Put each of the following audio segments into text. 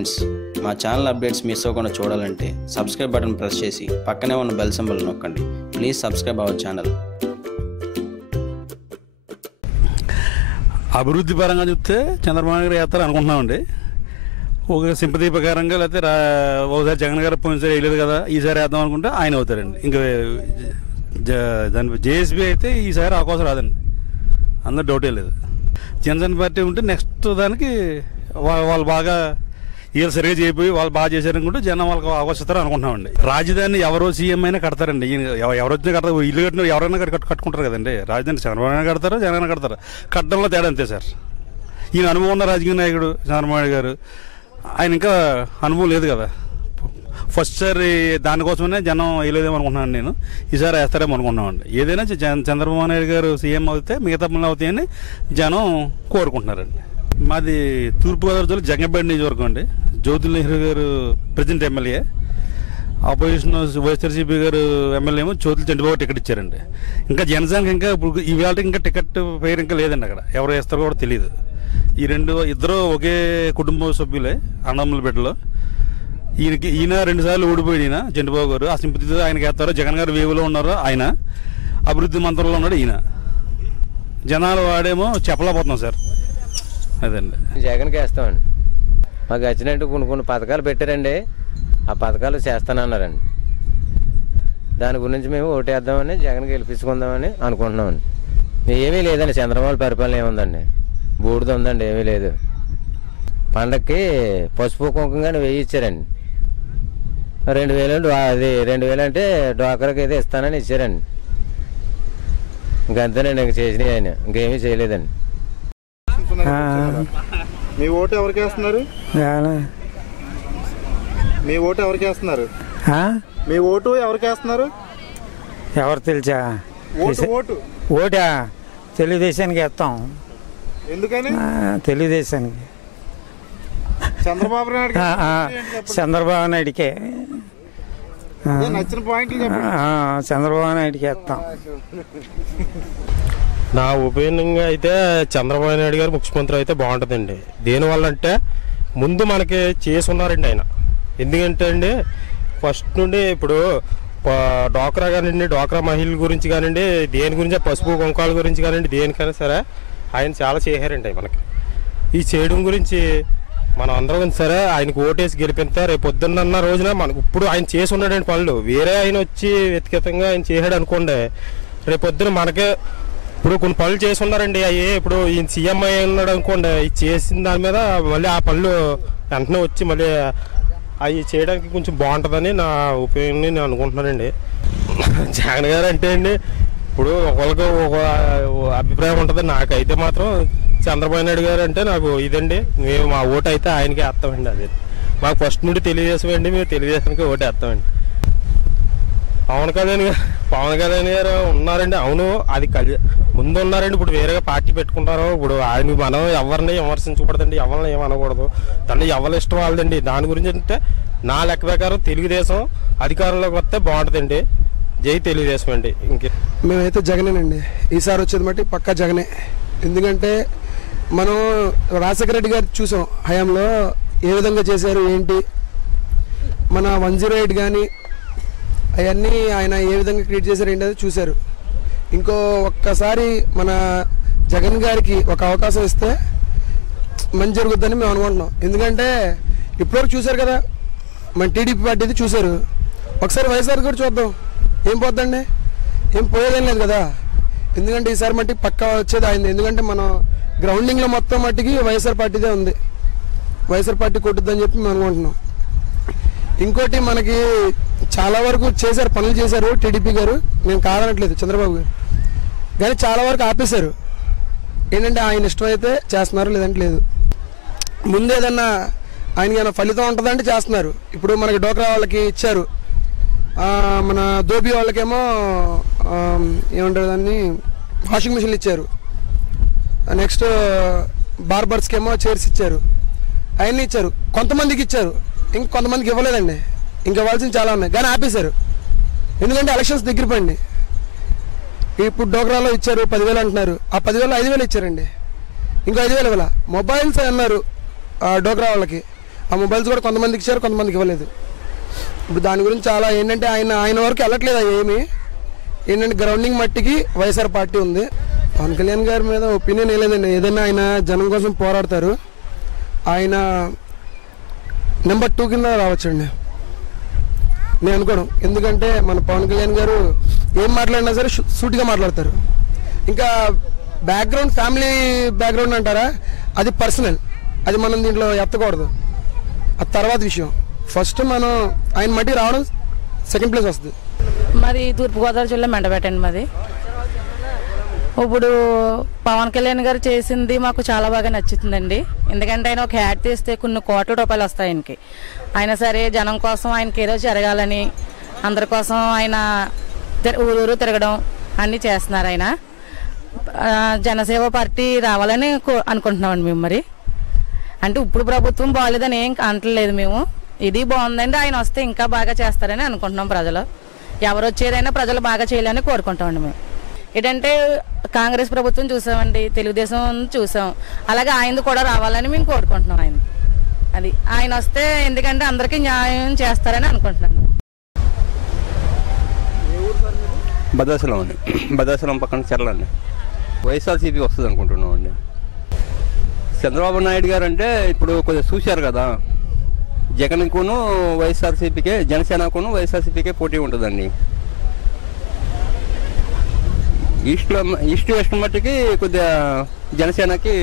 Friends, మా channel updates miss అవ్వకుండా చూడాలంటే సబ్స్క్రైబ్ బటన్ ప్రెస్ చేసి పక్కనే ఉన్న బెల్ సింబల్ నొక్కండి. Please subscribe our channel. అభివృద్ధి పరంగా చూస్తే చంద్రబాబు గారు వేస్తారు అనుకుంటున్నామండి. ఒక సింపతి ప్రకారంగా లేకపోతే ఒకసారి జగన్ గారు పోయినసారి వేయలేదు కదా, ఈసారి వేద్దాం అనుకుంటే ఆయన అవుతారండి. ఇంకా దాని జేఎస్బీ అయితే ఈసారి అవకాశం రాదండి, అందరూ డౌటే లేదు. జనసేన పార్టీ ఉంటే నెక్స్ట్ దానికి వాళ్ళు బాగా వీళ్ళు సరిగ్గా చేయపోయి వాళ్ళు బాగా చేశారనుకుంటే జనం వాళ్ళకి అవకాశం ఇస్తారు అనుకుంటున్నామండి. రాజధాని ఎవరో సీఎం అయినా కడతారండి. ఎవరు వచ్చినా కడతారు, ఇల్లు కట్టిన ఎవరైనా కట్టుకుంటారు కదండి. రాజధాని చంద్రబాబు నాయుడు కడతారు, జగన్ కడతారు. కట్టడంలో తేడా అంతే సార్. ఈయన అనుభవం ఉన్న రాజకీయ నాయకుడు చంద్రబాబు నాయుడు గారు, ఆయన ఇంకా అనుభవం లేదు కదా. ఫస్ట్ సారి దానికోసమే జనం వేయలేదేమో అనుకుంటున్నాను నేను. ఈసారి వేస్తారేమో అనుకుంటున్నామండి. ఏదైనా చంద్రబాబు నాయుడు గారు సీఎం అవుతే మిగతా పనులు అవుతాయని జనం కోరుకుంటున్నారండి. మాది తూర్పుగోదావరి జిల్లా జంగంపేట నియోజకవర్గం అండి. జ్యోతుల్ నెహ్రూ గారు ప్రెసిడెంట్ ఎమ్మెల్యే, ఆపోజిషన్ వైఎస్ఆర్సీపీ గారు ఎమ్మెల్యే ఏమో చోతుల చంద్రబాబు టికెట్ ఇచ్చారండి. ఇంకా జనసేనకి ఇంకా ఇప్పుడు ఈవేళ ఇంకా టికెట్ పేరు ఇంకా లేదండి. అక్కడ ఎవరు వేస్తారో కూడా తెలియదు. ఇద్దరు ఒకే కుటుంబ సభ్యులే, అన్నదమ్ముల బిడ్డలో. ఈయన 2 సార్లు ఓడిపోయాడు. ఈయన చంద్రబాబు గారు ఆ సింపతితో ఆయనకి వేస్తారు. జగన్ గారు వేవులో ఉన్నారు, ఆయన అభివృద్ధి మంత్రంలో ఉన్నాడు. ఈయన జనాలు వాడేమో చెప్పలేకపోతున్నాం సార్. అదండి, జగన్కి వేస్తామండి. మాకు వచ్చినట్టు కొన్ని పథకాలు పెట్టారండి, ఆ పథకాలు చేస్తానన్నారండి. దాని గురించి మేము ఓటేద్దామని జగన్కి గెలిపించుకుందామని అనుకుంటున్నామండి. ఏమీ లేదండి, చంద్రబాబు పరిపాలన ఏముందండి, బూడిద ఉందండి, ఏమీ లేదు. పండక్కి పసుపు కుంకుమగానే ఇచ్చారండి. 2000 అది 2000 అంటే డ్వాక్రాకి అయితే ఇస్తానని ఇచ్చారండి. ఇంకంతేనండి, ఇంక చేసినాయి ఆయన, ఇంకేమీ చేయలేదండి. మీ ఓటు ఎవరికి వేస్తున్నారు? మీ ఓటు ఎవరికి వేస్తున్నారు? మీ ఓటు ఎవరికి వేస్తున్నారు? ఎవరు తెలుసా? ఓటా తెలుగుదేశానికి వేస్తాం. ఎందుకని? తెలుగుదేశానికి, చంద్రబాబు నాయుడు, చంద్రబాబు నాయుడికే నచ్చిన పాయింట్లు చంద్రబాబు నాయుడికి వేస్తాం. నా ఒపీనియన్గా అయితే చంద్రబాబు నాయుడు గారు ముఖ్యమంత్రి అయితే బాగుంటుందండి. దేనివల్ల అంటే ముందు మనకి చేసి ఉన్నారండి ఆయన. ఎందుకంటే అండి ఫస్ట్ నుండి ఇప్పుడు డ్వాక్రా కానివ్వండి, డ్వాక్రా మహిళల గురించి కానివ్వండి, దేని గురించి పసుపు కుంకాల గురించి కానివ్వండి, దేనికైనా సరే ఆయన చాలా చేశారండి మనకి. ఈ చేయడం గురించి మనం అందరం సరే ఆయనకు ఓటేసి గెలిపిస్తే రేపు పొద్దున్న రోజున మనకు ఇప్పుడు ఆయన చేసి ఉన్నాడండి పనులు. వేరే ఆయన వచ్చి వ్యక్తిగతంగా ఆయన చేశాడు అనుకోండి, రేపు పొద్దున మనకే ఇప్పుడు కొన్ని పనులు చేసి ఉన్నారండి. అవి ఇప్పుడు ఈయన సీఎం అయి ఉన్నాడు అనుకోండి, ఇది చేసిన దాని మీద మళ్ళీ ఆ పనులు వెంటనే వచ్చి మళ్ళీ అవి చేయడానికి కొంచెం బాగుంటుందని నా ఒపీనియన్ నేను అనుకుంటున్నానండి. జగన్ గారు అంటే అండి ఇప్పుడు ఒకరికి ఒక అభిప్రాయం ఉంటుంది. నాకైతే మాత్రం చంద్రబాబు నాయుడు గారు అంటే నాకు ఇదండి, మేము మా ఓటు అయితే ఆయనకే వేస్తామండి. అది మాకు ఫస్ట్ నుండి తెలుగుదేశం అండి, మేము తెలుగుదేశానికి ఓటు వేస్తామండి. పవన్ కళ్యాణ్ గారు ఉన్నారండి, అవును, అది ముందు ఉన్నారండి. ఇప్పుడు వేరేగా పార్టీ పెట్టుకుంటారు. ఇప్పుడు ఆయన మనం ఎవరిని విమర్శించకూడదండి, ఎవరిని ఏమనకూడదు, దాన్ని ఎవరి ఇష్టం వాళ్ళదండి. దాని గురించి అంటే నా లెక్క ప్రకారం తెలుగుదేశం అధికారంలోకి వస్తే బాగుంటుందండి. జై తెలుగుదేశం అండి. మేమైతే జగనేనండి. ఈసారి వచ్చేది మట్టి పక్కా జగనే. ఎందుకంటే మనం రాజశేఖర రెడ్డి గారు చూసాం హయాంలో ఏ విధంగా చేశారు ఏంటి, మన 108 కానీ అవన్నీ ఆయన ఏ విధంగా క్రియేట్ చేశారు ఏంటి అది చూశారు. ఇంకో ఒక్కసారి మన జగన్ గారికి ఒక అవకాశం ఇస్తే మంచి జరుగుద్దని మేము అనుకుంటున్నాం. ఎందుకంటే ఇప్పటివరకు చూశారు కదా, మన టీడీపీ పార్టీది చూశారు. ఒకసారి వైఎస్ఆర్ కూడా చూద్దాం, ఏం పోద్దండి, ఏం పోయేదేం లేదు కదా. ఎందుకంటే ఈసారి మట్టి పక్కా వచ్చేది అయింది. ఎందుకంటే మనం గ్రౌండింగ్లో మొత్తం మట్టికి వైఎస్ఆర్ పార్టీదే ఉంది, వైఎస్ఆర్ పార్టీ కొట్టుద్దని చెప్పి మేము అనుకుంటున్నాం. ఇంకోటి మనకి చాలా వరకు చేశారు, పనులు చేశారు టీడీపీ గారు, నేను కాదనట్లేదు చంద్రబాబు గారు, కానీ చాలా వరకు ఆపేశారు. ఏంటంటే ఆయన ఇష్టమైతే చేస్తున్నారు, లేదంటే లేదు. ముందు ఏదన్నా ఆయనకి ఏమైనా ఫలితం ఉంటుందంటే చేస్తున్నారు. ఇప్పుడు మనకి డోక్రా వాళ్ళకి ఇచ్చారు, మన దోబీ వాళ్ళకేమో ఏమంటారు దాన్ని వాషింగ్ మిషన్లు ఇచ్చారు. నెక్స్ట్ బార్బర్స్కి ఏమో చైర్స్ ఇచ్చారు. అవన్నీ ఇచ్చారు, కొంతమందికి ఇచ్చారు, ఇంకొంతమందికి ఇవ్వలేదండి. ఇంకా ఇవ్వాల్సింది చాలా ఉన్నాయి కానీ ఆపేశారు. ఎందుకంటే ఎలక్షన్స్ దగ్గర పడింది. ఇప్పుడు డోక్రాలో ఇచ్చారు 10,000 అంటున్నారు, ఆ 10,000 5,000 ఇచ్చారండి. ఇంకో 5,000 ఇవ్వాల. మొబైల్స్ అన్నారు డోక్రా వాళ్ళకి, ఆ మొబైల్స్ కూడా కొంతమందికి ఇచ్చారు, కొంతమందికి ఇవ్వలేదు. ఇప్పుడు దాని గురించి చాలా ఏంటంటే ఆయన వరకు వెళ్ళట్లేదు ఏమి ఏంటంటే గ్రౌండింగ్ మట్టికి వైఎస్ఆర్ పార్టీ ఉంది. పవన్ కళ్యాణ్ గారి మీద ఒపీనియన్ లేదండి. ఏదైనా ఆయన జనం కోసం పోరాడతారు. ఆయన నెంబర్ 2 కింద రావచ్చండి నేను అనుకోవడం. ఎందుకంటే మన పవన్ కళ్యాణ్ గారు ఏం మాట్లాడినా సరే సూటిగా మాట్లాడతారు. ఇంకా బ్యాక్గ్రౌండ్, ఫ్యామిలీ బ్యాక్గ్రౌండ్ అంటారా, అది పర్సనల్, అది మనం దీంట్లో ఎత్తకూడదు. అది తర్వాత విషయం. ఫస్ట్ మనం ఆయన మట్టి రావడం సెకండ్ ప్లేస్ వస్తుంది. మరి తూర్పుగోదావరి జిల్లా మెండపేటండి మాది. ఇప్పుడు పవన్ కళ్యాణ్ గారు చేసింది మాకు చాలా బాగా నచ్చుతుందండి. ఎందుకంటే ఆయన ఒక యాడ్ తీస్తే కొన్ని కోట్ల రూపాయలు వస్తాయి ఆయనకి. అయినా సరే జనం కోసం ఆయనకి ఏదో జరగాలని, అందరి కోసం ఆయన ఊరూరు తిరగడం అన్నీ చేస్తున్నారు. ఆయన జనసేవ పార్టీ రావాలని అనుకుంటున్నామండి మేము. మరి అంటే ఇప్పుడు ప్రభుత్వం బాగాలేదని ఏం అంటలేదు మేము, ఇది బాగుందండి, ఆయన వస్తే ఇంకా బాగా చేస్తారని అనుకుంటున్నాం. ప్రజలు ఎవరు వచ్చేదైనా ప్రజలు బాగా చేయాలని కోరుకుంటామండి మేము. ఏంటంటే కాంగ్రెస్ ప్రభుత్వం చూసామండి, తెలుగుదేశం చూసాం, అలాగే ఆయనది కూడా రావాలని మేము కోరుకుంటున్నాం. అది ఆయన వస్తే ఎందుకంటే అందరికీ న్యాయం చేస్తారని అనుకుంటున్నాను. భద్రాచలం అండి, భద్రాచలం పక్కన చెర్లండి. వైఎస్ఆర్సీపీ వస్తుంది అనుకుంటున్నాం అండి. చంద్రబాబు నాయుడు గారు అంటే ఇప్పుడు కొద్దిగా చూశారు కదా, జగన్కును వైఎస్ఆర్సీపీకే, జనసేనకును వైఎస్ఆర్సీపీకే పోటీ ఉంటుందండి. ఈస్ట్ వెస్ట్ మట్టికి కొద్దిగా జనసేనకి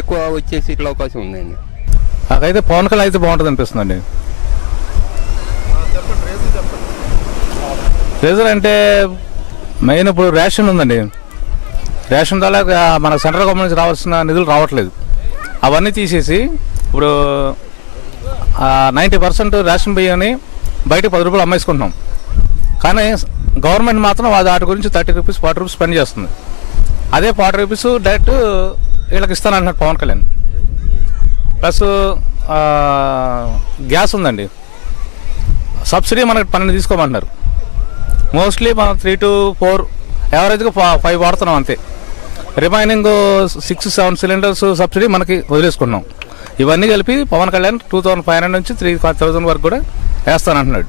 ఎక్కువ వచ్చే సీట్ల అవకాశం ఉందండి. నాకైతే పవన్ కళ్యాణ్ అయితే బాగుంటుంది అనిపిస్తుందండి. రీజన్ అంటే మెయిన్ ఇప్పుడు రేషన్ ఉందండి. రేషన్ ద్వారా మన సెంట్రల్ గవర్నమెంట్ నుంచి రావాల్సిన నిధులు రావట్లేదు. అవన్నీ తీసేసి ఇప్పుడు 90% రేషన్ బియ్యాన్ని బయట 10 రూపాయలు అమ్మేసుకుంటున్నాం. కానీ గవర్నమెంట్ మాత్రం వాటి గురించి 30 రూపీస్ 40 రూపీస్ స్పెండ్ చేస్తుంది. అదే 40 రూపీస్ డైరెక్ట్ వీళ్ళకి ఇస్తానంటున్నాడు పవన్ కళ్యాణ్. ప్లస్ గ్యాస్ ఉందండి, సబ్సిడీ మనకి 12 తీసుకోమంటున్నారు. మోస్ట్లీ మనం 3 to 4 యావరేజ్గా 5 వాడుతున్నాం అంతే. రిమైనింగ్ 6-7 సిలిండర్స్ సబ్సిడీ మనకి వదిలేసుకున్నాం. ఇవన్నీ కలిపి పవన్ కళ్యాణ్ 2500 నుంచి 3000 వరకు కూడా వేస్తానంటున్నాడు.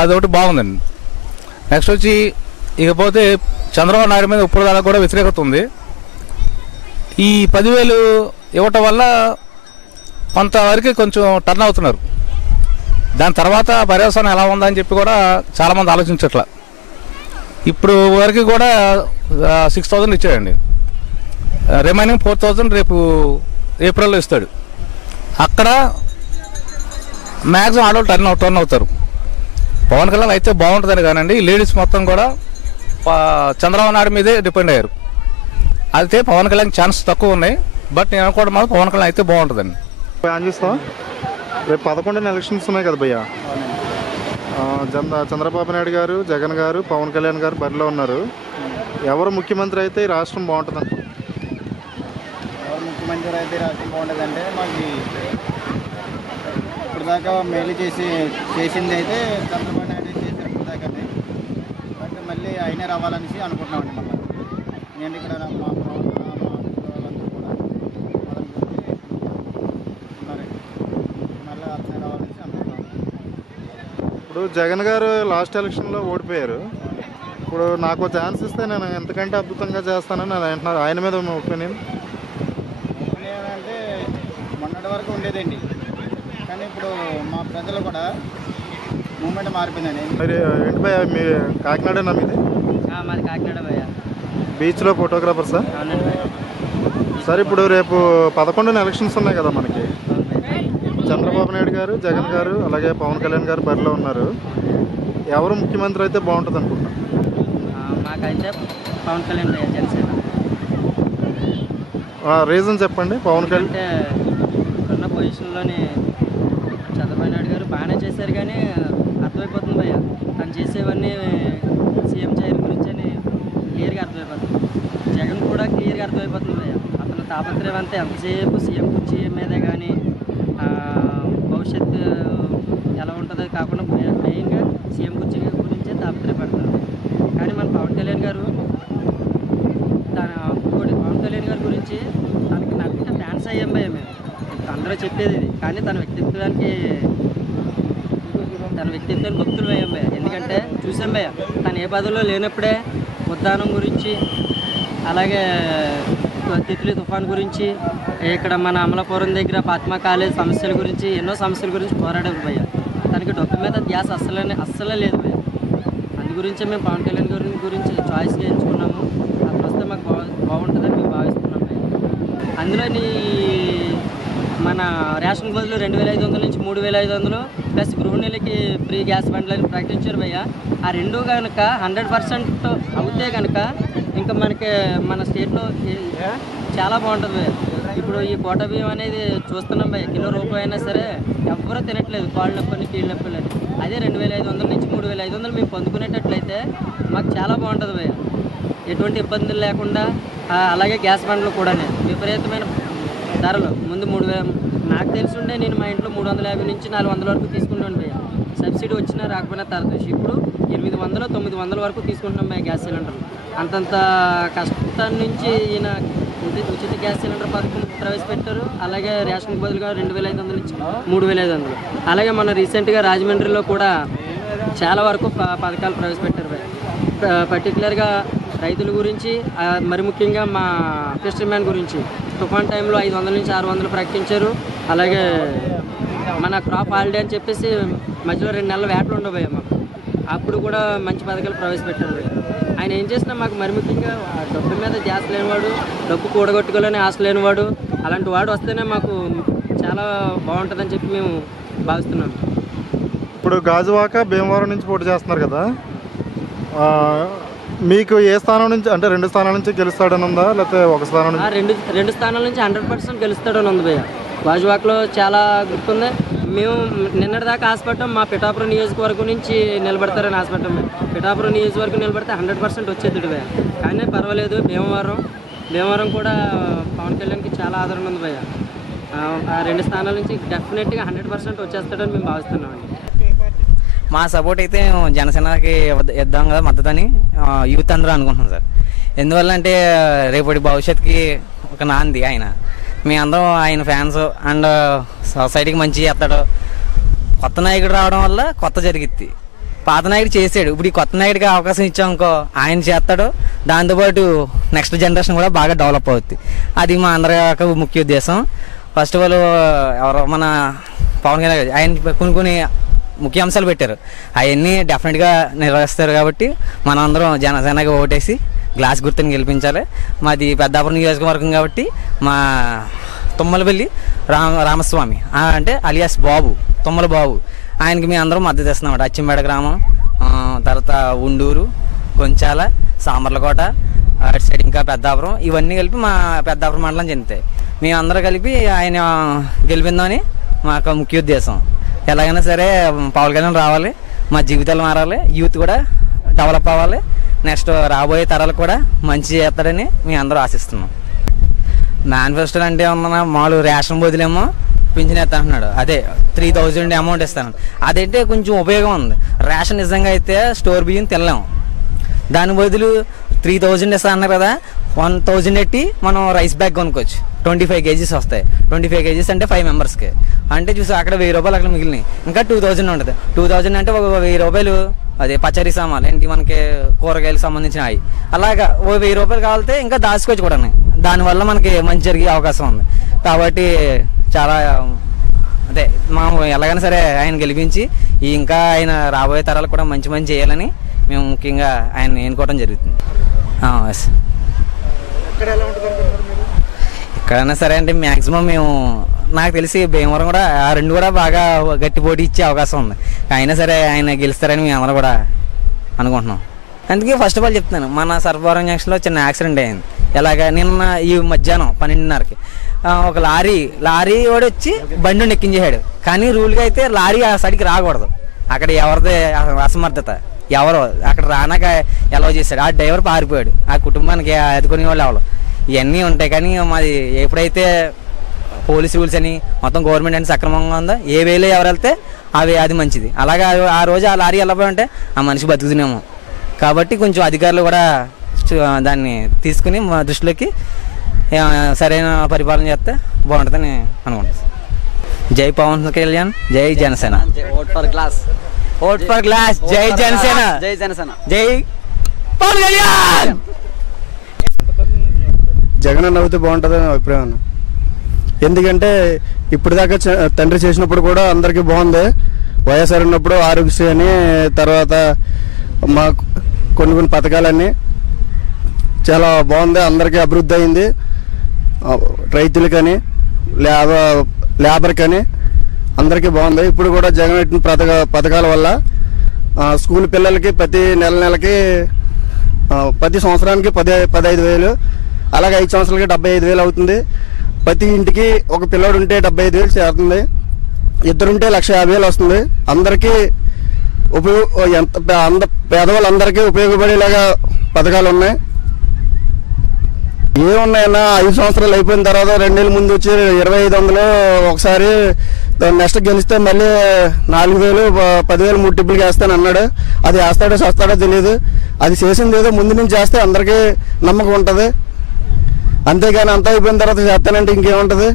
అదొకటి బాగుందండి. నెక్స్ట్ వచ్చి ఇకపోతే చంద్రబాబు నాయుడు మీద ఇప్పుడు దాకా కూడా వ్యతిరేకత ఉంది. ఈ 10,000 ఇవ్వటం వల్ల కొంతవరకు కొంచెం టర్న్ అవుతున్నారు. దాని తర్వాత పర్యవసానం ఎలా ఉందని చెప్పి కూడా చాలామంది ఆలోచించట్లా. ఇప్పుడు వరకు కూడా 6,000 ఇచ్చాడండి. రిమైనింగ్ 4,000 రేపు ఏప్రిల్లో ఇస్తాడు. అక్కడ మ్యాక్సిమం ఆడవాళ్ళు టర్న్ అవుతారు. పవన్ కళ్యాణ్ అయితే బాగుంటుందని కానండి, లేడీస్ మొత్తం కూడా చంద్రబాబు నాయుడు మీదే డిపెండ్ అయ్యారు. అయితే పవన్ కళ్యాణ్ ఛాన్స్ తక్కువ ఉన్నాయి. బట్ నేను అనుకోవడం మాత్రం పవన్ కళ్యాణ్ అయితే బాగుంటుందండి. రేపు 11 ఎలక్షన్స్ ఉన్నాయి కదా భయ్య. చంద్రబాబు నాయుడు గారు, జగన్ గారు, పవన్ కళ్యాణ్ గారు బరిలో ఉన్నారు. ఎవరు ముఖ్యమంత్రి అయితే ఈ రాష్ట్రం బాగుంటుంది అనుకుంటున్నారు? ఎవరు ముఖ్యమంత్రి అయితే రాష్ట్రం బాగుంటుందంటే మాకు ఇప్పుడు దాకా మేలు చేసింది అయితే చంద్రబాబు నాయుడు చేశారు ఇప్పుడు దాకా. బట్ మళ్ళీ ఆయనే రావాలనేసి అనుకుంటున్నామండి. నేను ఇక్కడ ఇప్పుడు జగన్ గారు లాస్ట్ ఎలక్షన్లో ఓడిపోయారు. ఇప్పుడు నాకు ఛాన్స్ ఇస్తే నేను ఎంతకంటే అద్భుతంగా చేస్తానని అంటున్నారు. ఆయన మీద ఒపీనియన్ అంటే మొన్నటి వరకు ఉండేదండి, కానీ ఇప్పుడు మా ప్రజలు కూడా మూమెంట్ మారిపోయిందండి. మరి ఏంటి భయ్య, మీ కాకినాడేనా మీది? మాది కాకినాడ భయ్య. బీచ్లో ఫోటోగ్రాఫర్ సార్. సార్ ఇప్పుడు రేపు 11 ఎలక్షన్స్ ఉన్నాయి కదా మనకి. చంద్రబాబు నాయుడు గారు, జగన్ గారు, అలాగే పవన్ కళ్యాణ్ గారు బరిలో ఉన్నారు. ఎవరు ముఖ్యమంత్రి అయితే బాగుంటుంది అనుకుంటున్నారు? మాకైతే పవన్ కళ్యాణ్ జనసేన. రీజన్ చెప్పండి. పవన్ కళ్యాణ్ అంటే ఉన్న పొజిషన్లోని చంద్రబాబు నాయుడు గారు బాగానే చేశారు, కానీ అర్థమైపోతుంది భయ్య తను చేసేవన్నీ సీఎం చేయడం గురించి అని క్లియర్గా అర్థమైపోతుంది. జగన్ కూడా క్లియర్గా అర్థమైపోతుంది భయ్య. అతను తాపత్రయం అంతే, ఎంతసేపు సీఎం కుర్చీ మీదే కానీ భవిష్యత్తు ఎలా ఉంటుందో కాకుండా మెయిన్గా సీఎం కుర్చీ గురించే తాపత్రయపడతారు. కానీ మన పవన్ కళ్యాణ్ గారు పవన్ కళ్యాణ్ గారి గురించి తనకి నాకు ఫ్యాన్స్ అయ్యాం భయ్య. మేము అందరూ చెప్పేది ఇది. కానీ తన వ్యక్తిత్వానికి గుర్తులు వేయం భయ్య. ఎందుకంటే చూసాం భయ్య, తను ఏ పదవిలో లేనప్పుడే ఉద్దానం గురించి, అలాగే తిత్లీ తుఫాన్ గురించి, ఇక్కడ మన అమలాపురం దగ్గర ఫాతిమా కాలేజ్ సమస్యల గురించి, ఎన్నో సమస్యల గురించి పోరాడారు భయ్య. తనకి డబ్బు మీద ధ్యాస అస్సలే లేదు భయ్య. అందు గురించే మేము పవన్ కళ్యాణ్ గారి గురించి చాయిస్ చేయించుకున్నాము. అతను వస్తే మాకు బాగుంటుందని మేము భావిస్తున్నాం భయ్య. అందులోని మన రేషన్ బదులు 2500 నుంచి 3500 ప్లస్ గృహిణులకి ఫ్రీ గ్యాస్ బండ్లని ప్రకటించారు భయ్య. ఆ రెండు కనుక 100% అవుతే కనుక ఇంకా మనకి మన స్టేట్లో చాలా బాగుంటుంది భయ్య. ఇప్పుడు ఈ కోట బియ్యం అనేది చూస్తున్నాం భయ్య, కిలో రూపాయి అయినా సరే ఎవ్వరూ తినట్లేదు, కాళ్ళు నొప్పుని కీళ్ళు నొప్పులు అని. అదే 2500 నుంచి 3500 మేము పొందుకునేటట్లయితే మాకు చాలా బాగుంటుంది భయ్య, ఎటువంటి ఇబ్బందులు లేకుండా. అలాగే గ్యాస్ బండ్లు కూడా విపరీతమైన ధరలు. ముందు 3000, నాకు తెలుసుండే నేను మా ఇంట్లో 350 నుంచి 400 వరకు తీసుకుంటాను భయ్య. సబ్సిడీ వచ్చినా రాకపోయినా తర్వాత ఇప్పుడు 800, 900 వరకు తీసుకుంటాం భయ్య గ్యాస్ సిలిండర్లు. అంతంత కష్టం నుంచి ఈయన ఉచిత గ్యాస్ సిలిండర్ పథకం ప్రవేశపెట్టారు. అలాగే రేషన్ బదులుగా 2500 నుంచి 3500. అలాగే మన రీసెంట్గా రాజమండ్రిలో కూడా చాలా వరకు పథకాలు ప్రవేశపెట్టారు భయ్య. పర్టికులర్గా రైతుల గురించి, మరి ముఖ్యంగా మా ఫిషర్ మ్యాన్ గురించి తుఫాన్ టైంలో 500 నుంచి 600 ప్రకటించారు. అలాగే మన క్రాప్ హాలిడే అని చెప్పేసి మధ్యలో 2 నెలల వేటలు ఉండబోయే మాకు, అప్పుడు కూడా మంచి పథకాలు ప్రవేశపెట్టారు. ఆయన ఏం చేసినా మాకు మరి ముఖ్యంగా డబ్బు మీద ధ్యాస లేనివాడు, డబ్బు కూడగొట్టుకోవాలని ఆశ లేనివాడు, అలాంటి వాడు వస్తేనే మాకు చాలా బాగుంటుందని చెప్పి మేము భావిస్తున్నాం. ఇప్పుడు గాజువాక భీమవరం నుంచి పోటీ చేస్తున్నారు కదా, మీకు ఏ స్థానం నుంచి, అంటే 2 స్థానాల నుంచి గెలుస్తాడని ఉందా, లేకపోతే ఒక స్థానం నుంచి? రెండు స్థానాల నుంచి 100% గెలుస్తాడని ఉంది భయ్య. గాజువాకలో చాలా గుర్తుంది. మేము నిన్నటిదాకా ఆశపడ్డాం మా పిఠాపురం నియోజకవర్గం నుంచి నిలబడతారని ఆశపడ్డాం. పిఠాపురం నియోజకవర్గం నిలబడితే 100% వచ్చేది భయ్య. కానీ పర్వాలేదు, భీమవరం కూడా పవన్ కళ్యాణ్కి చాలా ఆదరణ ఉంది భయ్య. ఆ 2 స్థానాల నుంచి డెఫినెట్గా 100% వచ్చేస్తాడని మేము భావిస్తున్నాం. మా సపోర్ట్ అయితే జనసేనకి ఇద్దాం కదా మద్దతు అని యూత్ అందరూ అనుకుంటున్నాం సార్. ఎందువల్ల అంటే రేపటి భవిష్యత్తుకి ఒక నాంది ఆయన. మీ అందరం ఆయన ఫ్యాన్స్ అండ్ సొసైటీకి మంచి చేస్తాడు. కొత్త నాయకుడు రావడం వల్ల కొత్త జరిగిద్ది. పాత నాయకుడు చేసాడు, ఇప్పుడు ఈ కొత్త నాయకుడికి అవకాశం ఇచ్చామనుకో ఆయన చేస్తాడు. దాంతోపాటు నెక్స్ట్ జనరేషన్ కూడా బాగా డెవలప్ అవుద్ది. అది మా అందరి యొక్క ముఖ్య ఉద్దేశం. ఫస్ట్ ఆఫ్ ఆల్ ఎవరో మన పవన్ కళ్యాణ్ ఆయన కొన్ని ముఖ్య అంశాలు పెట్టారు, అవన్నీ డెఫినెట్గా నిర్వహిస్తారు. కాబట్టి మనం అందరం జనసేనకి ఓటేసి గ్లాస్ గుర్తుని గెలిపించాలి. మాది పెద్దాపురం నియోజకవర్గం కాబట్టి మా తుమ్మలపల్లి రామస్వామి అంటే అలియాస్ బాబు, తుమ్మల బాబు, ఆయనకి మేము అందరం మద్దతు ఇస్తున్నాం. అచ్చింపేట గ్రామం, తర్వాత ఉండూరు, కొంచాల, సామర్లకోట, అటు సైడ్ ఇంకా పెద్దాపురం, ఇవన్నీ కలిపి మా పెద్దాపురం మండలం చెందుతాయి. మేమందరం కలిపి ఆయన గెలిపిందామని మాకు ముఖ్య ఉద్దేశం. ఎలాగైనా సరే పవన్ కళ్యాణ్ రావాలి, మా జీవితాలు మారాలి, యూత్ కూడా డెవలప్ అవ్వాలి, నెక్స్ట్ రాబోయే తరాలకు కూడా మంచి చేస్తాడని మేము అందరూ ఆశిస్తున్నాం. మేనిఫెస్టోలు అంటే ఉన్న మామూలు రేషన్ బదులేమో పింఛన్ ఎత్తానంటున్నాడు, అదే 3000 అమౌంట్ ఇస్తాను. అదైతే కొంచెం ఉపయోగం ఉంది. రేషన్ నిజంగా అయితే స్టోర్ బియ్యం తినలేము, దాని బదులు 3000 ఇస్తా అన్నారు కదా, 1000 ఎట్టి మనం రైస్ బ్యాగ్ కొనుక్కోవచ్చు. 25 kgs వస్తాయి. 25 kgs అంటే 5 మెంబర్స్కి. అంటే చూసి అక్కడ 1000 రూపాయలు అక్కడ మిగిలినాయి. ఇంకా 2000 ఉంటుంది. 2000 అంటే ఒక 1000 రూపాయలు అదే పచారీ సామాన్లు ఏంటి మనకి కూరగాయలకు సంబంధించిన అవి, అలాగా ఓ 1000 రూపాయలు కావాలితే ఇంకా దాచుకోవచ్చు కూడా. దానివల్ల మనకి మంచి జరిగే అవకాశం ఉంది. కాబట్టి చాలా అదే మనం ఎలాగైనా సరే ఆయన గెలిపించి ఇంకా ఆయన రాబోయే తరాలు కూడా మంచి చేయాలని మేము ముఖ్యంగా ఆయన ఎన్నుకోవడం జరుగుతుంది. ఎక్కడైనా సరే అంటే మ్యాక్సిమం మేము నాకు తెలిసి భీమవరం కూడా ఆ 2 కూడా బాగా గట్టి పోటీ ఇచ్చే అవకాశం ఉంది. అయినా సరే ఆయన గెలుస్తారని మేము అందరూ కూడా అనుకుంటున్నాం. అందుకే ఫస్ట్ ఆఫ్ ఆల్ చెప్తున్నాను, మన సర్పవరం జంక్షన్లో చిన్న యాక్సిడెంట్ అయింది. ఎలాగా నిన్న ఈ మధ్యాహ్నం 12:30కి ఒక లారీ వాడు వచ్చి బండి ఎక్కించేసాడు. కానీ రూల్గా అయితే లారీ ఆ సైడ్కి రాకూడదు. అక్కడ ఎవరిదే అసమర్థత, ఎవరో అక్కడ రానాక ఎలా చేశాడు. ఆ డ్రైవర్ పారిపోయాడు. ఆ కుటుంబానికి ఆదుకునే వాళ్ళు ఎవరు, ఇవన్నీ ఉంటాయి. కానీ మాది ఎప్పుడైతే పోలీస్ రూల్స్ అని మొత్తం గవర్నమెంట్ అని సక్రమంగా ఉందో, ఏ వేలో ఎవరు వెళ్తే అది మంచిది. అలాగే ఆ రోజు ఆ లారీ వెళ్ళబోయంటే ఆ మనిషి బతుకుతున్నాము. కాబట్టి కొంచెం అధికారులు కూడా దాన్ని తీసుకుని మా దృష్టిలోకి సరైన పరిపాలన చేస్తే బాగుంటుందని అనుకుంటున్నాను. జై పవన్ కళ్యాణ్, జై Janasena. Vote for glass, vote for glass, జై జనసేన, జై జనసేన, జై పవన్ కళ్యాణ్. జగన్ అన్న అవుతే బాగుంటుందని అభిప్రాయం అన్న. ఎందుకంటే ఇప్పుడు దాకా తండ్రి చేసినప్పుడు కూడా అందరికీ బాగుంది. వైఎస్ఆర్ ఉన్నప్పుడు ఆరోగ్యశ్రీ అని, తర్వాత మా కొన్ని పథకాలన్నీ చాలా బాగుంది, అందరికీ అభివృద్ధి అయింది. రైతులకని లేబర్ కానీ అందరికీ బాగుంది. ఇప్పుడు కూడా జగన్ పెట్టిన పథకాల వల్ల స్కూల్ పిల్లలకి ప్రతి నెలకి ప్రతి సంవత్సరానికి 15,000, అలాగే 5 సంవత్సరాలకి 75,000 అవుతుంది. ప్రతి ఇంటికి ఒక పిల్లోడు ఉంటే 75,000 చేరుతుంది. ఇద్దరుంటే 1,50,000 వస్తుంది. అందరికీ పేదవాళ్ళందరికీ ఉపయోగపడేలాగా పథకాలు ఉన్నాయి. ఏమున్నాయన్నా 5 సంవత్సరాలు అయిపోయిన తర్వాత 2 నెలల ముందు వచ్చి 2,500 ఒకసారి, నెక్స్ట్ గెలిస్తే మళ్ళీ 4,000 10,000 3 టిప్పులకి వేస్తాను అన్నాడు. అది వేస్తాడో చేస్తాడో తెలియదు. అది చేసింది ఏదో ముందు నుంచి చేస్తే అందరికీ నమ్మకం ఉంటుంది. అంతేగాని అంతా అయిపోయిన తర్వాత చేస్తానంటే ఇంకేముంటుంది?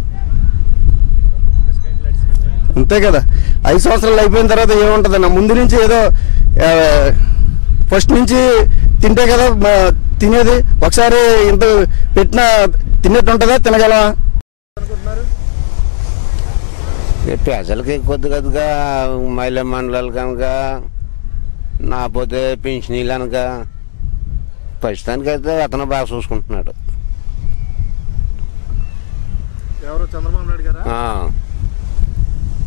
అంతే కదా. 5 సంవత్సరాలు అయిపోయిన తర్వాత ఏముంటుంది? నా ముందు నుంచి ఏదో ఫస్ట్ నుంచి తింటే కదా తినేది. ఒకసారి ఇంత పెట్టిన తినేట్టు ఉంటుందా? తినగలవా? ప్రజలకి కొద్దిగా మహిళా మండలాలు కనుక, నాపోతే పింఛనీలు కనుక ప్రస్తుతానికైతే అతను బాగా చూసుకుంటున్నాడు. ఎవరు? చంద్రబాబు నాయుడు గారా?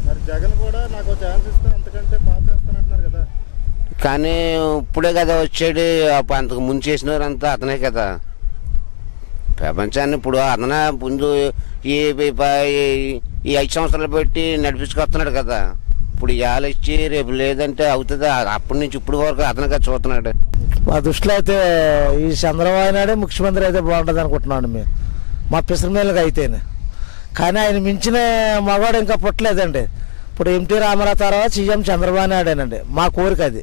మరి జగన్ కూడా నాకు ఛాన్స్ ఇస్తే అంతకంటే బాగా చేస్తానంటున్నారు కదా. కానీ ఇప్పుడే కదా వచ్చాడు, అంతకు ముందు చేసినవారంతా అతనే కదా. ప్రపంచాన్ని ఇప్పుడు అతనే ముందు ఈ 5 సంవత్సరాలు పెట్టి నడిపించుకొస్తున్నాడు కదా. ఇప్పుడు ఇవాళ ఇచ్చి రేపు లేదంటే అవుతుంది. అప్పటి నుంచి ఇప్పుడు వరకు అతనే కదా చూస్తున్నాడు. మా దృష్టిలో అయితే ఈ చంద్రబాబు నాయుడు ముఖ్యమంత్రి అయితే బాగుంటుంది అనుకుంటున్నాను మేము, మా పిసరమేళ్ళకి అయితేనే. కానీ ఆయన మించిన మగవాడు ఇంకా పుట్టలేదండి. ఇప్పుడు ఎన్టీ రామారావు తర్వాత సీఎం చంద్రబాబు నాయుడేనండి మా కోరిక అది.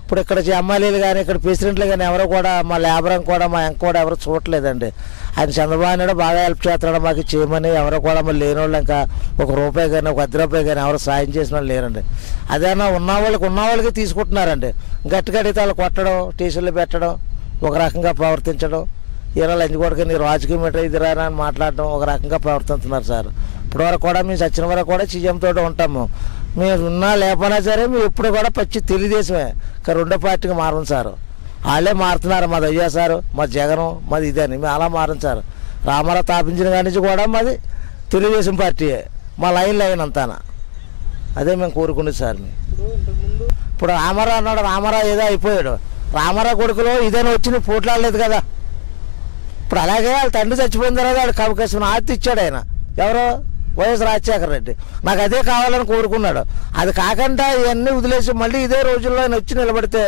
ఇప్పుడు ఇక్కడ ఎమ్మెల్యేలు కానీ ఇక్కడ ప్రెసిడెంట్లు కానీ ఎవరు కూడా, మా లేబరం కూడా, మా ఎంక కూడా ఎవరు చూడట్లేదండి. ఆయన చంద్రబాబు నాయుడు బాగా హెల్ప్ చేస్తున్నాడు మాకు చేయమని. ఎవరు కూడా మళ్ళీ లేని వాళ్ళు ఇంకా ₹1 కానీ ₹10 కానీ ఎవరు సాయం చేసిన వాళ్ళు లేరండి. అదేనా ఉన్న వాళ్ళకి తీసుకుంటున్నారండి. గట్టిగా అడిగితే వాళ్ళు కొట్టడం, టీషర్లు పెట్టడం, ఒక రకంగా ప్రవర్తించడం, ఇలా లంచుకోవడానికి నీ రాజకీయం ఇది రాని అని మాట్లాడడం, ఒక రకంగా ప్రవర్తిస్తున్నారు సార్. ఇప్పటివరకు కూడా మేము చచ్చిన వరకు కూడా సీఎం తోటి ఉంటాము. మేము ఉన్నా లేకపోయినా సరే మేము ఎప్పుడు కూడా పచ్చి తెలుగుదేశమే, కానీ రెండో పార్టీకి మారం సార్. వాళ్ళే మారుతున్నారు. మాది అయ్యా సారు, మా జగను, మాది ఇదని మేము అలా మారం సార్. రామారావు స్థాపించిన కాడి నుంచి కూడా మాది తెలుగుదేశం పార్టీయే, మా లైన్ అంతానా. అదే మేము కోరుకునేది సార్. మేము ఇప్పుడు రామారావు అన్నాడు, రామారావు ఏదో అయిపోయాడు. రామారావు కొడుకులో ఇదేనా వచ్చి నువ్వు పోట్లాడలేదు కదా. ఇప్పుడు అలాగే వాళ్ళ తండ్రి చచ్చిపోయిన తర్వాత వాడు అవకాశం ఆర్తి ఇచ్చాడు ఆయన. ఎవరో వైఎస్ రాజశేఖర రెడ్డి. నాకు అదే కావాలని కోరుకున్నాడు. అది కాకుండా ఇవన్నీ వదిలేసి మళ్ళీ ఇదే రోజుల్లో ఆయన వచ్చి నిలబడితే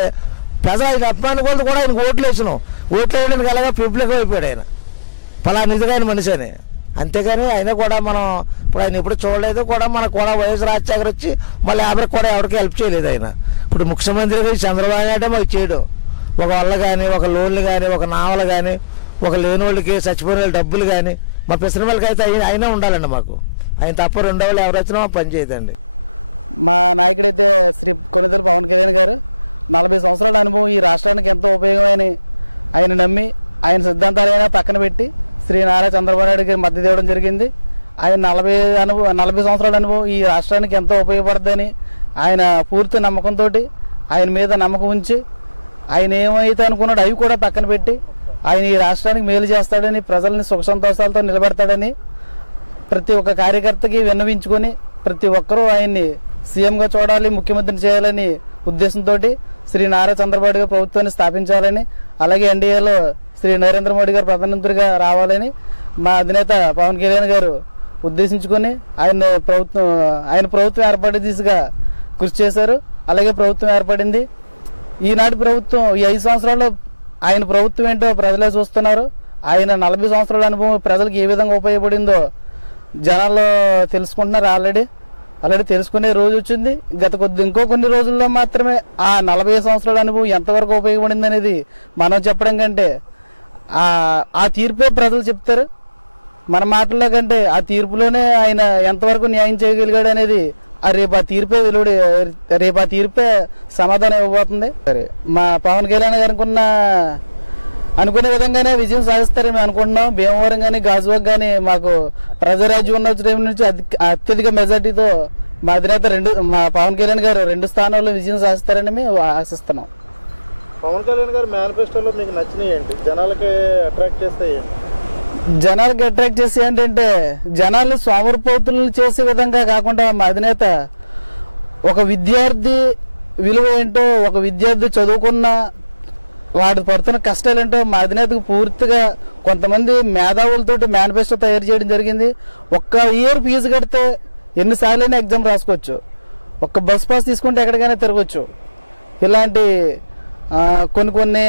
ప్రజలు ఆయన అభిమానులు కూడా ఆయనకు ఓట్లు వేసినాం. ఓట్లు వేయడానికి అలాగే పబ్లిక్ అయిపోయాడు ఆయన. పలానా ఇదిగా మనిషి అని. అంతేగాని ఆయన కూడా మనం ఇప్పుడు ఆయన ఎప్పుడు చూడలేదు కూడా. మనకు కూడా వైఎస్ రాజశేఖర్ వచ్చి మళ్ళీ ఎవరికి కూడా ఎవరికి హెల్ప్ చేయలేదు ఆయన. ఇప్పుడు ముఖ్యమంత్రిగా చంద్రబాబు నాయుడు మాకు చేయడం, ఒక వల్ల కానీ, ఒక లోన్లు కానీ, ఒక నావలు కానీ, ఒక లేని వాళ్ళకి చచ్చిపోయిన వాళ్ళ డబ్బులు కానీ, మా పిసర వాళ్ళకి అయితే అయినా ఉండాలండి మాకు. ఆయన తప్ప రెండో వాళ్ళు ఎవరు వచ్చినా పని చేయదండి. మా నాయకుడైతే శ్రీ కొనిదెల పవన్ కళ్యాణ్ గారు 40 సంవత్సరాల అనుభవం ఈ రాష్ట్రానికి ఎంతో ఉపయోగమని ఆయన నమ్మి, ఆయన సిద్ధాంతాలైనా పక్కన పెట్టి శ్రీ నారా చంద్రబాబు నాయుడు గారి మద్దతు ఇవ్వడం జరిగింది. ఆయన 40 సంవత్సరాల అనుభవం ఈ రాష్ట్రానికి ఎంతో ఉపయోగపడుతుందని ఆయన పూర్తి నమ్మకంతో, ఆయన మీద నమ్మకం ఉంచి, ఆయన ఏమైతే అనుకున్నాడో అవి కూడా పక్కన పెట్టి ఆయన ఈ రాష్ట్రానికి మేలు చేస్తాడని, ప్రజల్ని సుఖ సంతోషాలతో నిలబెడతాడని ప్రతి ఒక్క కార్యకర్తకి విన్నవించుకొని ప్రతి ఒక్కరూ ఆయన్ని సీఎంగా చూడాలి, ముఖ్యమంత్రిని చేయాలని ఉద్దేశంతో శ్రీ నారా చంద్రబాబు గారి ప్రభుత్వాన్ని స్థాపించాలని, అలాగే ఎన్డీఏలో శ్రీ నరేంద్ర మోడీ గారు ప్రధానమంత్రిగా రావాలని మా అధినేత పవన్ కళ్యాణ్ గారు ఉద్దేశించుకొని ఆయన ప్రభుత్వం ఏర్పడే దిశగా కృషి చేశారు. అలాగే ప్రభుత్వం ఏర్పడింది. ఈనాటి ప్రభుత్వం ఈ 5 సంవత్సరాల్లో ఆయన ప్రభుత్వం ఏంటో ప్రజలే చూస్తున్నారు. ఆయన 40 సంవత్సరాల అనుభవం ప్రజలకు ఏ విధంగా ఉపయోగపడిందో జనాల్లో తెలుసుకుంటున్నారు. ఆల్రెడీ తెలుసుకునే రోజు వచ్చింది. ఇంకో కొన్ని రోజుల్లో మాత్రమే ఆ 40 సంవత్సరాల అనుభవం ఎంతవరకు ఉపయోగపడింది అనేది మనం చెప్పడం కంటే ఆ తీర్పే ప్రజలు చెప్తారు. మన మాటల్లో కంటే ఆ తీర్పులోనే ఆయన ఎంతవరకు న్యాయం చేయగలిగాడు అనేది రేపు ఆ తీర్పే సమాధానం ఇవ్వబోతుంది. సరే, మా పవన్ కళ్యాణ్ గారికి అనుకునే విధంగానే విజయం సాధిస్తారని మేము అనుకుంటున్నాం. భీమవరం కానీ గాజువాక్ కానీ మాకు ప్రజారాజ్యం ఉన్న టైం నుంచి అత్యధిక మెజార్టీతో మా అధినేత మా పవన్ కళ్యాణ్ గారు 2 స్థానాల్లో విజయం సాధిస్తారని మేము ఆశిస్తున్నాం. పవన్ కళ్యాణ్ గారు మేనిఫెస్టోలో మీకు నచ్చినవి ఏంటి? జనాలకి అట్రాక్ట్ చేస్తే ఏంటి? జనాలకి అట్రాక్ట్ చేసి ఏంటంటే జనాలు సోమరిపోతులను చేసే విధంగా కాకుండా మా అధినేత ఒక విద్యార్థి విలువ ఏంటో, ఒక విద్యార్థి చదువుకున్న వాడు పడుతున్న కష్టాలు ఏంటో మా అధినేతకు పూర్తిగా కొంతమంది మేధావులతో మేనిఫెస్టో తయారు చేయడం జరిగింది. ఒక్క ఇయర్ ఫీజు కడితే ఎన్నిసార్లైనా ఎగ్జామ్ రాసుకోవచ్చు. ఒక్క బస్ పాస్ తీసుకుంటే ఎక్కడికైనా తిరగచ్చు. ఇలాంటి కొన్ని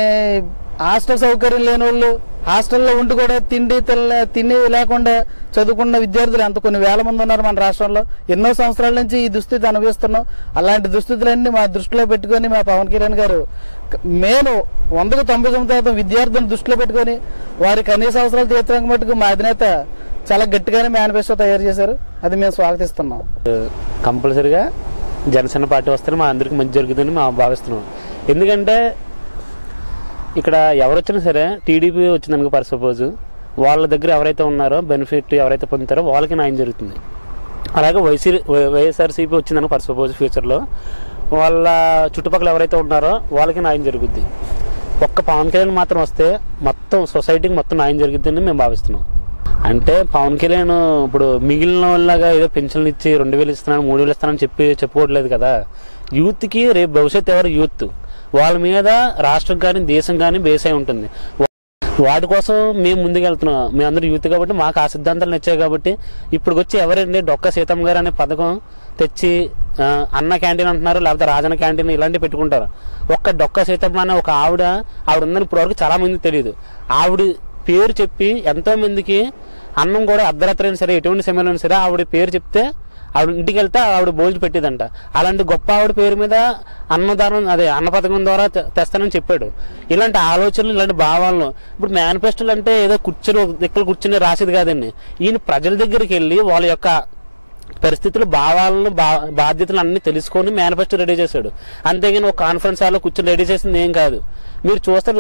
హాస్టల్ సౌకర్యం లేని వాళ్ళు హాస్టల్లో ఉండి కూడా తిండి లేకుండా చదువుకున్న విద్యార్థులు కొన్ని వేల మంది ఉన్నారు మన రాష్ట్రంలో. ఎన్నో సంవత్సరాల నుంచి ఈ దుస్థితి అనుభవిస్తున్నాం. అలాంటి దుస్థితులన్నీ మా దృష్టిలో పెట్టుకొని మా పవన్ కళ్యాణ్ గారు మేము 100% విద్యార్థులను దృష్టిలో పెట్టుకొని వారి కనీస అవసరాలు తీర్చడానికి మటుకు మా అధినేత చాలా గట్టిగానే మేనిఫెస్టో తయారు చేశారు. అది మేము స్వాగతిస్తున్నాం. కంపల్సరిగా జనసేన పార్టీ వస్తే మా అందరికీ మంచి జరుగుతుందని మేము భావిస్తున్నాం. ఎందుకంటే ఇక్కడ ఎవరు వచ్చినా సరే టీడీపీ వచ్చిందనుకో ఫర్ సపోజ్ వాళ్ళ దగ్గర ఎవరైతే ఉన్నారో బెనిఫిట్ ఎవరైతే పొందుతారో వాళ్ళకి న్యాయం జరుగుతుంది. అలాగే వైఎస్ఆర్సీపీ వచ్చిందనుకో ఫర్ సపోజ్ ఫ్యూచర్లో వాళ్ళ చుట్టుపక్కల ఎవరైతే ఉన్నారో వాళ్ళకి న్యాయం జరుగుద్ది. ఒక్క పవన్ కళ్యాణ్ మాత్రం వస్తే మొత్తం సొసైటీకి మొత్తం న్యాయం జరుగుతుందని మేము భావిస్తున్నాం. అంటే పవన్ కళ్యాణ్ ఇప్పుడు మిగిలిన వాళ్ళగా ఏదో పెన్షన్లు ఇచ్చి 2000 ఇస్తున్నాను 3000 ఇస్తానని చెప్పుకోవట్లేదు కదా. యూత్కి రేపు భవిష్యత్తు ఎవరు యూత్ వాళ్ళ మీద రాష్ట్రం కానీ దేశం కానీ బేస్ అయి ఉంటుంది. వాటి కోసం మేము ముందుకెళ్తున్నాం. మేము అందరూ యూత్ కాబట్టి మాకు ఆ సిద్ధాంతాలు నచ్చాయి కాబట్టి ఇప్పుడు వచ్చి ఎవరండి డొక్క సీతమ్మ గారు అనే పథకం తెచ్చి అన్న క్యాంటీన్ అంటున్నారు, లేకపోతే రాజన్న క్యాంటీన్ ఇలాంటివి పెట్టుకుంటారు. ఒక్క డొక్క సీతమ్మ అనే ఒక ఆవిడ ఉందని ఇప్పటివరకు చాలామందికి తెలియదు. ఆవిడ పేరు చెప్పి ఎంతోమందికి అన్నం కూడా అర్ధరాత్రి అయినా సరే ఎటువంటి సమయంలో అయినా సరే ఆవిడ పేరు చెప్తే ఆవిడ ఇంటికి వెళ్తే ఆవిడ భోజనం పెట్టేదంట. అలాంటి గొప్ప ఆవిడ పేరు మీద అన్నదానం అన్న పథకం ద్వారా తెస్తానని చెప్పాడు. ఇలాంటి ఆలోచనలు ఇలాంటి భావాలను ఇప్పుడు మేనిఫెస్టోలు అంటే ఏదో కూర్చుని రాసేది కాదండి. ఈయన ప్రజల దగ్గరికి వెళ్ళి వాళ్ళ యొక్క పరిస్థితులు భావాలను బాధ్యతలు అన్నీ తెలుసుకొని మేనిఫెస్టో రెడీ చేశాడు. అంతేగాని ఒక కాన్ఫరెన్స్ హాల్లో కూర్చొని రెడీ చేసింది ఏం కాదు. మీరు చూస్తే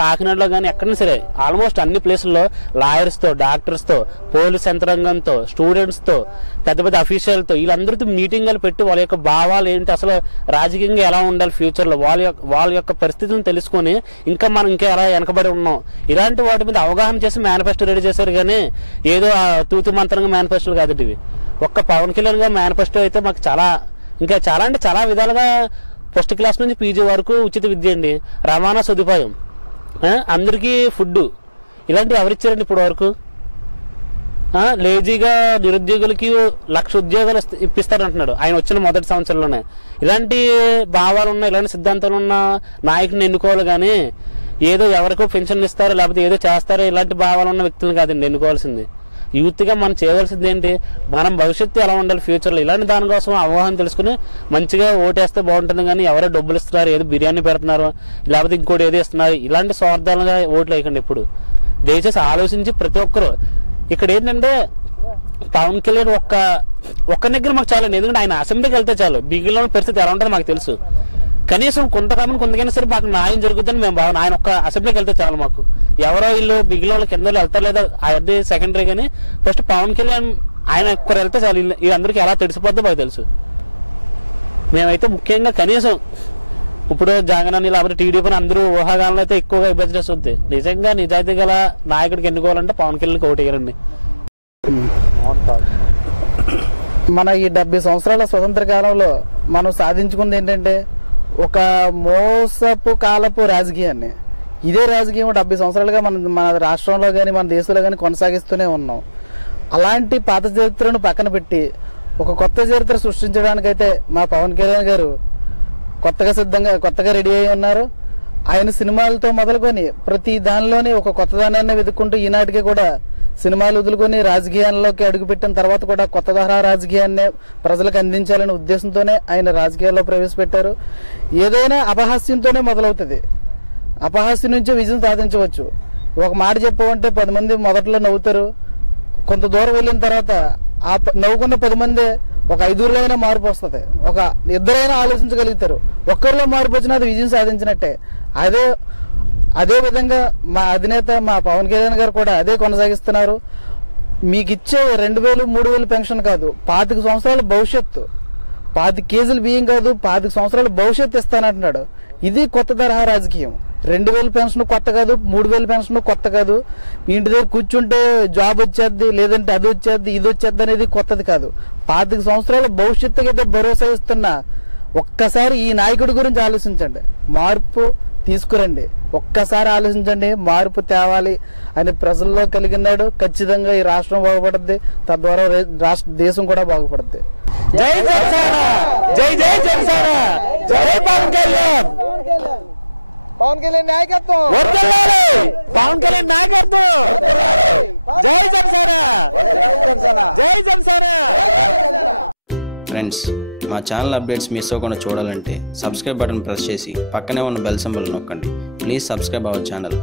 కాకినాడలో కానీ ఎక్కడైనా సరే ఆల్మోస్ట్ అన్ని ప్లేసుల్లో లాయర్స్తో, డాక్టర్స్తో, పోలీస్ యంత్రాంగంతో, స్టూడెంట్స్తో, పెద్ద పెద్ద అఫీషియల్తో వీళ్ళందరితో మీటింగులు పెట్టి వాళ్ళ యొక్క భావాలు ఏంటి, అసలు రాజకీయంగా ఎలా ఉండాలి ఫ్యూచర్లో వాళ్ళ యొక్క పరిస్థితులను తెలుసుకొని మనం ఇంకా ఎలా వెనకబడి ఉన్నాం ఇలాంటి వాటి మీద అవగాహన చేసి మేనిఫెస్టో రెడీ చేశారు. కానీ ఏదో తూతు మంత్రంగా మేనిఫెస్టోలు కాదు ఇవి. ఒక్క పవన్ కళ్యాణ్ గారు మేనిఫెస్టో అయితే మాకు చాలా అంటే చాలా విధాలుగా ఫస్ట్ క్లాస్ నుంచి పీజీ వరకు ఉచిత విద్య అండి, రవాణా సదుపాయం, అందరికీ ఫుడ్, ఇలాంటివి ఎవరిచ్చారండి ఇప్పుడు వరకు? లేజీగా నిరుద్యోగులకి 1,00,000 ఉద్యోగాలు ఇప్పిస్తారంటున్నాడు ఆయన వచ్చిన మొదటి సంవత్సరంలోనే. ఇలాంటి భావాలు ఉన్న ఇలాంటి సిద్ధాంతాలు ఉన్న నాయకుడిని ఎన్నుకోవాలి. కానీ ఏదో ఎవరికో పెన్షన్లు ఇస్తారో లేకపోతే ఏదో చేస్తారో ఇలాంటి భావాలు ఉన్న వ్యక్తులు కాదండి ఎన్నుకోవాల్సింది. యూత్గా మనం చేయవలసింది ఏంటి, మనం భవిష్యత్తు ఎలా ఉండాలి ఫ్యూచర్లో ఇలాంటి దానికోసం అవగాహన తెలుసుకుని మంచిగా ఓటేస్తే బాగుంటుంది. కానీ ఎవరో డబ్బులు ఇస్తున్నారు, ఏదో బిర్యానీ పెడుతున్నారు, లేకపోతే ఇంకోటి ఏదో ఇస్తున్నారు, ఇలాంటి స్వార్థాలుగా ఓట్లు వేయకండి. ఇప్పుడు దయచేసి ఆలోచించి ప్రతి ఒక్కరు ఇక్కడ ఏంటంటే పవన్ కళ్యాణ్ ఒక్క దగ్గర మాకు చాలండి. ఎందుకంటే ఆయన అసెంబ్లీకి వెళ్తే చాలు, మిగిలిన పరిస్థితి ఎలా ఉంటుందో మాకు తెలుసు. కనీసం కొంతకైనా సరే మాకు న్యాయం జరుగుతుందని మేము భావన. ఆయన ఒక్క అసెంబ్లీకి వెళ్తే చాలు మాకు. ఎవరో వీళ్ళు మిగిలిన వాళ్ళు కింద వెళ్తారు లేదా అది సెకండరీ. కానీ ఫస్ట్ పవన్ కళ్యాణ్ ఆయన ఒక్కరు వెళ్తే చాలు, వీళ్ళందరికీ ఎలా తెలిసిపోద్దో మాకు తెలుసు. మేమైతే ముఖ్యంగా కనీసం ఇప్పుడు జగన్ అని లేకపోతే టీడీపీ అందరూ ఊహాగానంలో అయితే ఎక్కువగా ఇబ్బంది చేస్తుంది. నిజంగా నిజాయితీ గల నాయకుడికి ఎన్నుకోవాలంటే పవన్ కళ్యాణ్కి ఓటు వేయాలండి. మన ఈ 70 సంవత్సరాల స్వతంత్ర కాలంలో మనం సాధించుకుంది ఏంటంటే ఒక మోసపు కాలపు రాజకీయాన్ని. ఇదే రాజకీయం 70 సంవత్సరాలుగా మన రాష్ట్రంలో కానీ మన దేశంలో కానీ కొనసాగిస్తూనే ఉన్నాం. అలాంటి పాత చరిత్రను పక్కన పెట్టి ఒక కొత్త చరిత్ర సృష్టించడానికైతే మా పవన్ కళ్యాణ్ గారు కొత్తగా రెడీ అయి ఉన్నారు. ఆయన సినిమాలతో మొదలుకొని ప్రతి దానిలోనే ఒక కొత్త దానాన్ని వెతుక్కుంటూ ఈనాటికి కూడా సినిమాలు వదులుకొని రాజకీయాల్లోకి అడుగుపెట్టిన తర్వాత కూడా కొత్త తరహా రాజకీయాన్నే ప్రజలకు అందించాలనే ఉద్దేశంతోనే ఆయన రాజకీయాల్లో ప్రవేశపెట్టారు. ఏదైనా అపహాస్యంతోనే మొదలవుతుంది. అపహాస్యం నుంచే విజయం సాధించవచ్చు. ఒక మాట చెప్పమంటే 10 మంది మొదట్లో నవ్వుతారు, కొంత దూరం వెళ్ళిన తర్వాత నవ్వుకున్న 10 మంది ఒక 5 అయినా మార్పు వస్తుంది, ఒక ఇద్దరైనా ఆలోచించగలుగుతారు. ఒక్కరిలో మార్పు వచ్చినా అది విజయం సాధించినట్టే. అదే విధంగా మా అధినేత మా పవన్ కళ్యాణ్ గారు కూడా అదే కొనసాగిస్తున్నారు. మీకు ఇచ్చే 2000 3000 పెన్షన్ కాదు, 25 సంవత్సరాల భవిష్యత్తు, 25 కేజీల బియ్యం కాదు, 25 సంవత్సరాల భవిష్యత్తు ఇస్తానంటున్నాడు. ఇది కొత్త తరహా రాజకీయం. 2000 పెన్షన్ కొత్త కాదు, 3000 పెన్షన్ కొత్త కాదు. మీ ఇంటి దగ్గర కూర్చుంటే జాబ్ వచ్చేద్ది, లేదంటే అది వచ్చేద్ది, ఇది వచ్చేద్ది అనేది కొత్తది కాదు. 25 సంవత్సరాల భవిష్యత్తుకి అయితే భరోసా ఇస్తున్న ఒక్కసారి ఈ నాయకుడి గురించి ఆలోచించండి, మార్పు తీసుకురండి. ఒక్కసారి ఆలోచించండి, మార్పు తేవాలి అని ప్రజల్లో కలిగినాడు. ఖచ్చితంగా ఈ రాష్ట్రం బాగుపడుద్ది, తద్వారా దేశం కూడా బాగుపడుద్ది. జై జనసేన, జై జై జనసేన, జై పవన్ కళ్యాణ్. పవన్ కళ్యాణ్ నాయకత్వం, పవన్ కళ్యాణ్ నాయకత్వం. జై జనసేన, జై జనసేన. ఫ్రెండ్స్, మా ఛానల్ అప్డేట్స్ మిస్ అవ్వకుండా చూడాలంటే సబ్స్క్రైబ్ బటన్ ప్రెస్ చేసి పక్కనే ఉన్న బెల్ సింబల్ నొక్కండి. Please subscribe our channel.